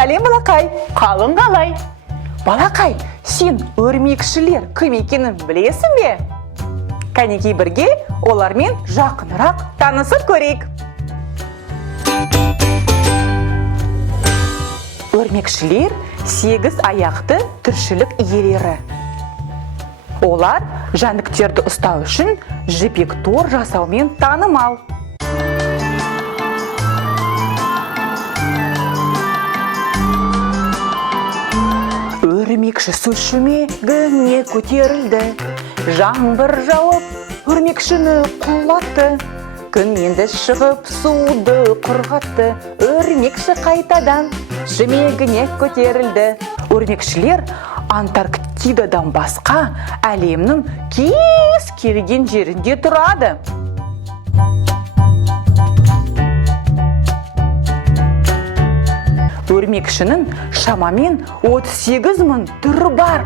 Сәлем балақай, қалың қалай? Балақай, сен өрмекшілер кім екенін білесің бе? Кәнекей бірге олармен жақынырақ танысып көрейік. Өрмекшілер 8 аяқты тіршілік иелері. Олар жәндіктерді ұстау үшін жібек тор жасаумен танымал. Өрмекші су шүмегіне көтерілді, жаңбыр жауып, өрмекшіні құлатты. Күн енді шығып, суды құрғатты, өрмекші қайтадан шүмегіне көтерілді. Өрмекшілер Антарктидадан басқа әлемнің кез келген жерінде тұрады. Өрмекшінің шамамен 38 000 түрі бар.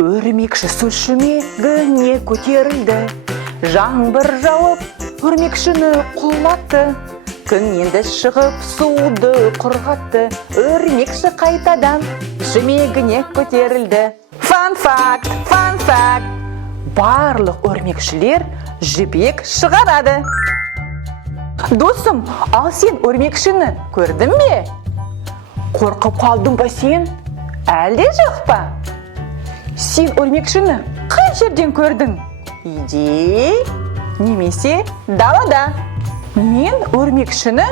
Өрмекші су шүмегіне көтерілді, жаңбыр жауып, өрмекшіні құлатты. Күн енді шығып, суды құрғатты, өрмекші қайтадан шүмегіне көтерілді. Fun fact! Барлық өрмекшілер жібек шығарады. Досым, ал сен өрмекшіні көрдің бе? Қорқып қалдың ба сен? Әлде жоқ па? Сен өрмекшіні қай жерден көрдің? Үйде немесе далада? Мен өрмекшіні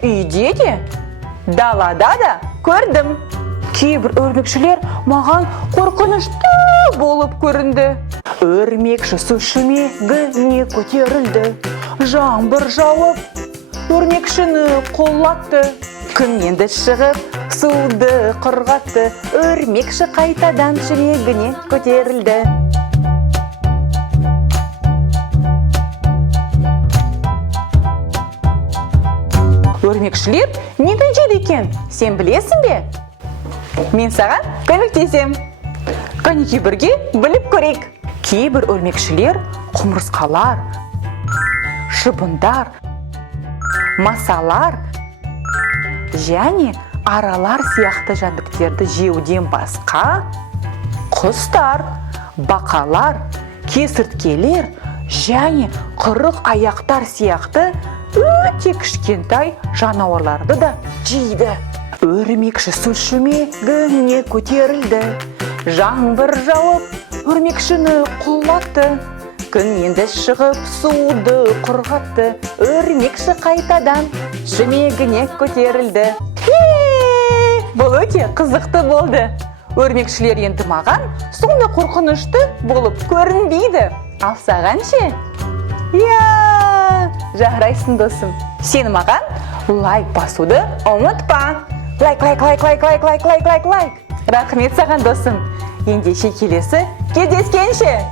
үйде де, далада да көрдім. Кейбір өрмекшілер маған қорқынышты болып көрінді. Өрмекші су шүмегіне көтерілді, жаңбыр жауып, өрмекшіні құлатты. Күн енді шығып, суды құрғатты, өрмекші қайтадан шүмегіне көтерілді. Өрмекшілер неден жейді екен, сен білесің бе? Мен саған көмектесем. Кәнекей бірге біліп көрейік. Кейбір өрмекшілер құмырсқалар, шыбындар, масалар және аралар сияқты жәндіктерді жеуден басқа құстар, бақалар, кесірткелер және қырық аяқтар сияқты өте кішкентай жануарларды да жейді. Өрмекші су шүмегіне көтерілді, жаңбыр жауып, өрмекшіні құлатты. Күн енді шығып, суды құрғатты, өрмекші қайтадан шүмегіне көтерілді. Бұл өте қызықты болды. Өрмекшілер енді маған сонда қорқынышты болып көрінбейді. Ал саған ше? Жарайсың досым. Сен маған лайк басуды ұмытпа. Лайк. Рахмет саған досым. Ендеше келесі кездескенше.